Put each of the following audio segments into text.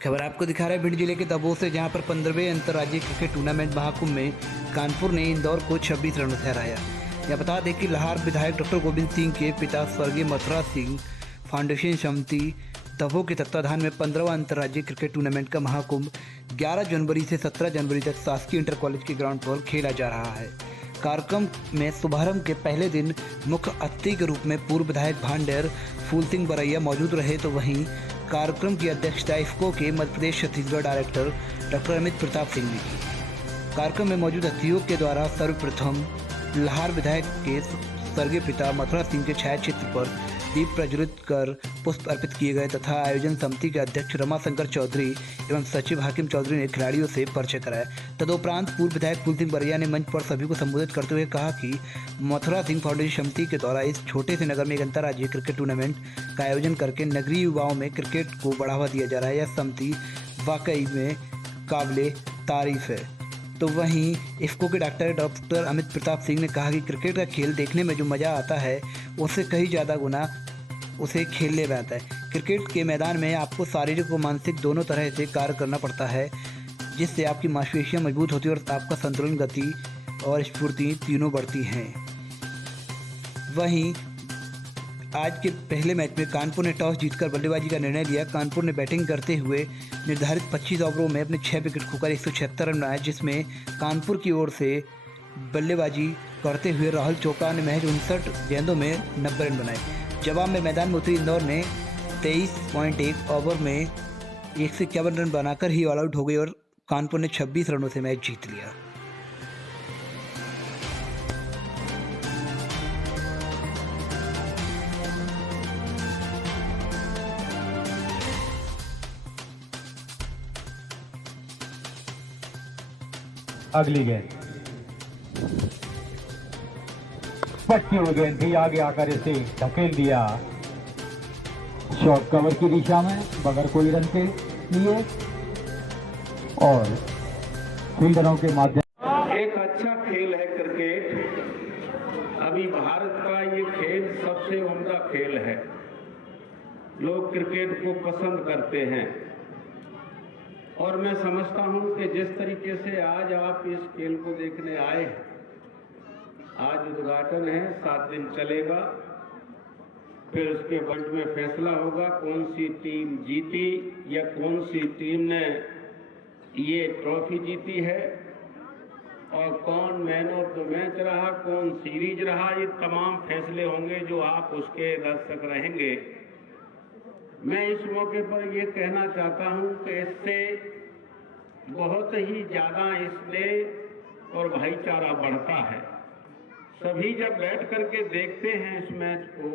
खबर आपको दिखा रहा है भिंड जिले के दबों से, जहां पर 15वें अंतर्राज्यीय क्रिकेट टूर्नामेंट महाकुंभ में कानपुर ने इंदौर को 26 रनों से हराया। यह बता दें कि लाहौर विधायक डॉक्टर गोविंद सिंह के पिता स्वर्गीय मथुरा सिंह फाउंडेशन समिति दबों के तत्वाधान में 15वां अंतर्राज्यीय क्रिकेट टूर्नामेंट का महाकुंभ 11 जनवरी से 17 जनवरी तक शासकीय इंटर कॉलेज के ग्राउंड पर खेला जा रहा है। कार्यक्रम में शुभारंभ के पहले दिन मुख्य अतिथि के रूप में पूर्व विधायक भांडेर फूल सिंह बरैया मौजूद रहे, तो वहीं कार्यक्रम की अध्यक्षता इफ्को के मध्य प्रदेश छत्तीसगढ़ डायरेक्टर डॉक्टर अमित प्रताप सिंह ने की। कार्यक्रम में मौजूद अतिथियों के द्वारा सर्वप्रथम लाहौर विधायक के स्वर्गीय पिता मथुरा सिंह के छायाचित्र पर दीप प्रज्वलित कर पुष्प अर्पित किए गए तथा आयोजन समिति के अध्यक्ष रमाशंकर चौधरी एवं सचिव हाकिम चौधरी ने खिलाड़ियों से परिचय कराया। तदुपरांत पूर्व विधायक फूल सिंह बरैया ने मंच पर सभी को संबोधित करते हुए कहा कि मथुरा सिंह फाउंडेशन समिति के द्वारा इस छोटे से नगर में एक अंतर्राज्यीय क्रिकेट टूर्नामेंट का आयोजन करके नगरीय युवाओं में क्रिकेट को बढ़ावा दिया जा रहा है। यह समिति वाकई में काबिले तारीफ है। तो वहीं इफ्को के डॉक्टर अमित प्रताप सिंह ने कहा कि क्रिकेट का खेल देखने में जो मज़ा आता है उससे कहीं ज़्यादा गुना उसे खेलने में आता है। क्रिकेट के मैदान में आपको शारीरिक व मानसिक दोनों तरह से कार्य करना पड़ता है, जिससे आपकी मांसपेशियां मजबूत होती है और आपका संतुलन, गति और स्फूर्ति तीनों बढ़ती हैं। वहीं आज के पहले मैच में कानपुर ने टॉस जीतकर बल्लेबाजी का निर्णय लिया। कानपुर ने बैटिंग करते हुए निर्धारित 25 ओवरों में अपने 6 विकेट खोकर 176 रन बनाए, जिसमें कानपुर की ओर से बल्लेबाजी करते हुए राहुल चोपड़ा ने महज 59 गेंदों में 90 रन बनाए। जवाब में मैदान में उतरी इंदौर ने 23.1 ओवर में 151 रन बनाकर ही ऑल आउट हो गई और कानपुर ने 26 रनों से मैच जीत लिया। अगली गेंद पट्टी हुई गेंद थी, आगे आकर इसे धकेल दिया शॉर्ट कवर की दिशा में बगैर कोई रन के लिए और फील्डरों के माध्यम। एक अच्छा खेल है क्रिकेट। अभी भारत का ये खेल सबसे उम्दा खेल है। लोग क्रिकेट को पसंद करते हैं और मैं समझता हूं कि जिस तरीके से आज आप इस खेल को देखने आए हैं, आज उद्घाटन है, 7 दिन चलेगा, फिर उसके बाद में फैसला होगा कौन सी टीम जीती या कौन सी टीम ने ये ट्रॉफी जीती है और कौन मैन ऑफ द मैच रहा, कौन सीरीज रहा। ये तमाम फैसले होंगे जो आप उसके दर्शक रहेंगे। मैं इस मौके पर ये कहना चाहता हूं कि इससे बहुत ही ज़्यादा स्नेह और भाईचारा बढ़ता है। सभी जब बैठ करके देखते हैं इस मैच को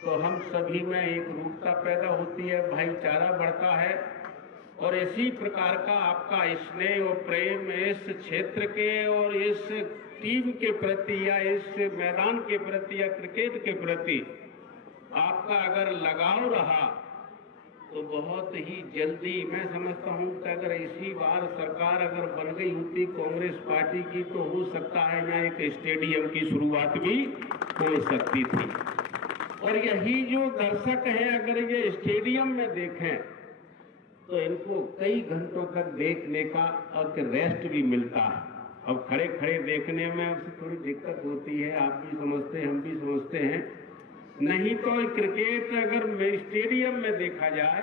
तो हम सभी में एक रूपता पैदा होती है, भाईचारा बढ़ता है और इसी प्रकार का आपका स्नेह और प्रेम इस क्षेत्र के और इस टीम के प्रति या इस मैदान के प्रति या क्रिकेट के प्रति आपका अगर लगाव रहा तो बहुत ही जल्दी मैं समझता हूं कि अगर इसी बार सरकार अगर बन गई होती कांग्रेस पार्टी की तो हो सकता है यहाँ एक स्टेडियम की शुरुआत भी हो सकती थी। और यही जो दर्शक हैं अगर ये स्टेडियम में देखें तो इनको कई घंटों तक देखने का और रेस्ट भी मिलता है। अब खड़े खड़े देखने में उससे थोड़ी दिक्कत होती है, आप भी समझते हैं, हम भी समझते हैं। नहीं तो क्रिकेट अगर स्टेडियम में देखा जाए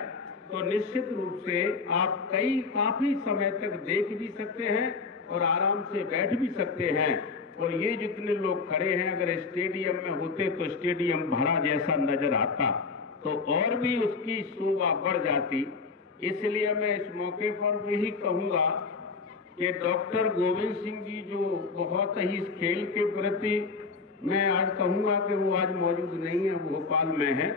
तो निश्चित रूप से आप काफी समय तक देख भी सकते हैं और आराम से बैठ भी सकते हैं। और ये जितने लोग खड़े हैं अगर स्टेडियम में होते तो स्टेडियम भरा जैसा नजर आता तो और भी उसकी शोभा बढ़ जाती। इसलिए मैं इस मौके पर यही कहूंगा कि डॉक्टर गोविंद सिंह जी जो बहुत ही इस खेल के प्रति मैं आज कहूंगा कि वो आज मौजूद नहीं है, भोपाल में है,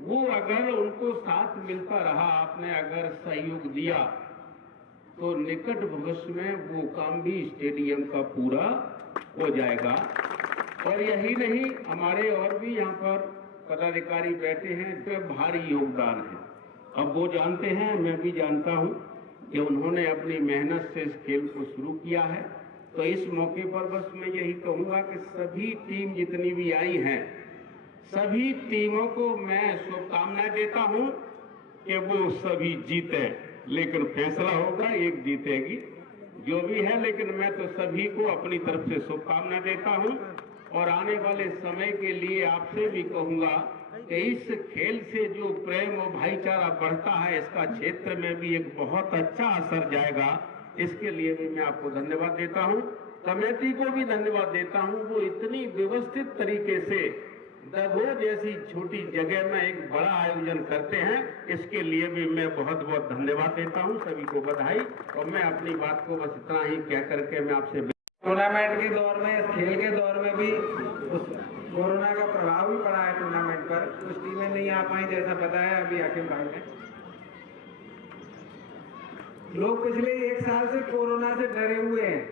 वो अगर उनको साथ मिलता रहा, आपने अगर सहयोग दिया तो निकट भविष्य में वो काम भी स्टेडियम का पूरा हो जाएगा। और यही नहीं, हमारे और भी यहाँ पर पदाधिकारी बैठे हैं जो भारी योगदान है। अब वो जानते हैं, मैं भी जानता हूँ कि उन्होंने अपनी मेहनत से इस खेल को शुरू किया है, तो इस मौके पर बस मैं यही कहूँगा कि सभी टीम जितनी भी आई हैं, सभी टीमों को मैं शुभकामनाएं देता हूं कि वो सभी जीते, लेकिन फैसला होगा, एक जीतेगी जो भी है। लेकिन मैं तो सभी को अपनी तरफ से शुभकामनाएं देता हूं और आने वाले समय के लिए आपसे भी कहूंगा कि इस खेल से जो प्रेम और भाईचारा बढ़ता है, इसका क्षेत्र में भी एक बहुत अच्छा असर जाएगा। इसके लिए भी मैं आपको धन्यवाद देता हूं, कमेटी को भी धन्यवाद देता हूं। वो इतनी व्यवस्थित तरीके से दबों जैसी छोटी जगह में एक बड़ा आयोजन करते हैं, इसके लिए भी मैं बहुत बहुत धन्यवाद देता हूं, सभी को बधाई। और मैं अपनी बात को बस इतना ही कह करके मैं आपसे टूर्नामेंट के दौर में, इस खेल के दौर में भी कोरोना का प्रभाव भी पड़ा है टूर्नामेंट पर। कुछ टीमें नहीं आ पाई, जैसा बताया अभी हाकिम भाई ने। लोग पिछले 1 साल से कोरोना से डरे हुए हैं।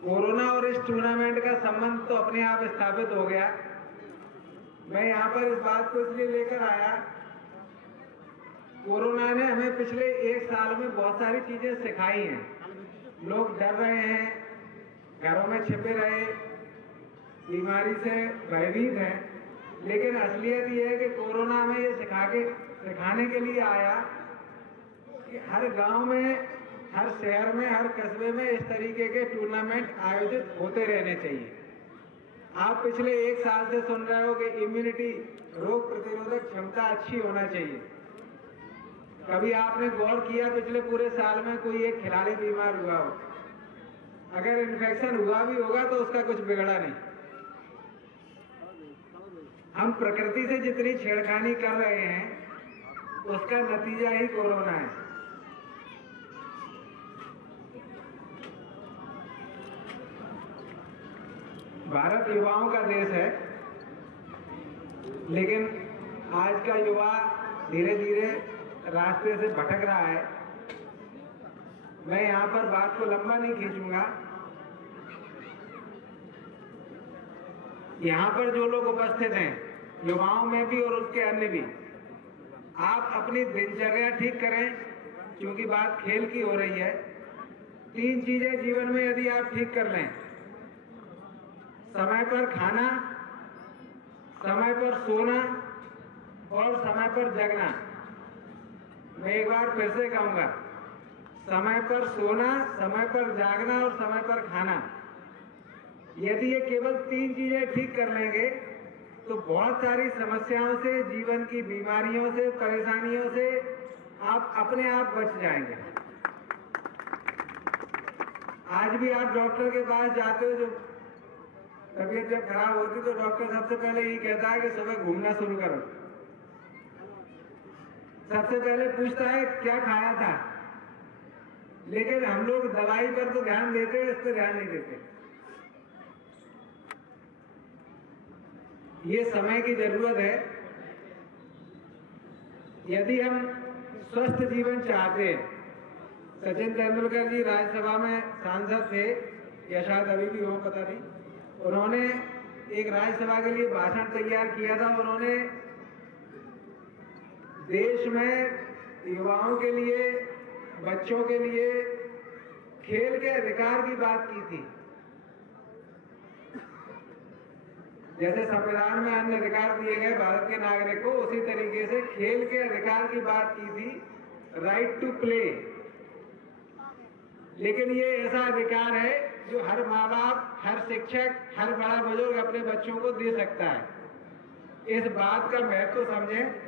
कोरोना और इस टूर्नामेंट का संबंध तो अपने आप स्थापित हो गया। मैं यहाँ पर इस बात को इसलिए लेकर आया, कोरोना ने हमें पिछले 1 साल में बहुत सारी चीजें सिखाई हैं। लोग डर रहे हैं, घरों में छिपे रहे, बीमारी से भयभीत हैं, लेकिन असलियत ये है कि कोरोना हमें ये सिखाने के लिए आया कि हर गांव में, हर शहर में, हर कस्बे में इस तरीके के टूर्नामेंट आयोजित होते रहने चाहिए। आप पिछले 1 साल से सुन रहे हो कि इम्यूनिटी, रोग प्रतिरोधक क्षमता अच्छी होना चाहिए। कभी आपने गौर किया पिछले पूरे साल में कोई एक खिलाड़ी बीमार हुआ हो? अगर इन्फेक्शन हुआ भी होगा तो उसका कुछ बिगड़ा नहीं। हम प्रकृति से जितनी छेड़खानी कर रहे हैं, उसका नतीजा ही कोरोना है। भारत युवाओं का देश है, लेकिन आज का युवा धीरे धीरे रास्ते से भटक रहा है। मैं यहाँ पर बात को लंबा नहीं खींचूंगा। यहाँ पर जो लोग उपस्थित हैं, युवाओं में भी और उसके अन्य भी, आप अपनी दिनचर्या ठीक करें, क्योंकि बात खेल की हो रही है। 3 चीजें जीवन में यदि आप ठीक कर लें, समय पर खाना, समय पर सोना और समय पर जगना। मैं एक बार फिर से कहूंगा, समय पर सोना, समय पर जागना और समय पर खाना। यदि ये केवल 3 चीजें ठीक कर लेंगे तो बहुत सारी समस्याओं से, जीवन की बीमारियों से, परेशानियों से आप अपने आप बच जाएंगे। आज भी आप डॉक्टर के पास जाते हो, जो तबीयत जब खराब होती तो डॉक्टर सबसे पहले यही कहता है कि सुबह घूमना शुरू करो। सबसे पहले पूछता है क्या खाया था, लेकिन हम लोग दवाई पर तो ध्यान देते हैं, इस पर ध्यान नहीं देते। ये समय की जरूरत है। यदि हम स्वस्थ जीवन चाहते हैं, सचिन तेंदुलकर जी राज्यसभा में सांसद थे, या शायद अभी भी हो, पता नहीं, उन्होंने एक राज्यसभा के लिए भाषण तैयार किया था। उन्होंने देश में युवाओं के लिए, बच्चों के लिए खेल के अधिकार की बात की थी। जैसे संविधान में अन्य अधिकार दिए गए भारत के नागरिक को, उसी तरीके से खेल के अधिकार की बात की थी, राइट टू प्ले। लेकिन ये ऐसा अधिकार है जो हर माँ बाप, हर शिक्षक, हर बड़ा बुजुर्ग अपने बच्चों को दे सकता है। इस बात का महत्व समझें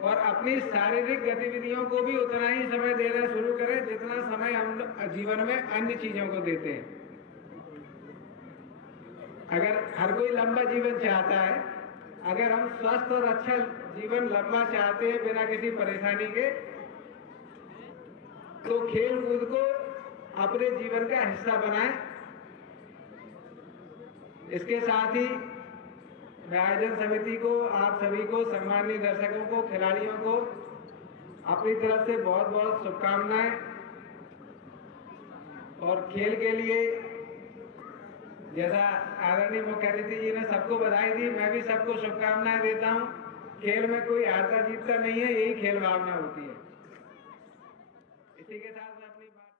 और अपनी शारीरिक गतिविधियों को भी उतना ही समय देना शुरू करें जितना समय हम जीवन में अन्य चीजों को देते हैं। अगर हर कोई लंबा जीवन चाहता है, अगर हम स्वस्थ और अच्छा जीवन लंबा चाहते हैं बिना किसी परेशानी के, तो खेल कूद को अपने जीवन का हिस्सा बनाएं। इसके साथ ही मैं आयोजन समिति को, आप सभी को, सम्मानीय दर्शकों को, खिलाड़ियों को अपनी तरफ से बहुत बहुत शुभकामनाएं। और खेल के लिए जैसा आदरणीय मुख्य अतिथि जी ने सबको बधाई दी, मैं भी सबको शुभकामनाएं देता हूं। खेल में कोई हारता जीतता नहीं है, यही खेल भावना होती है। इसी के साथ मैं अपनी बात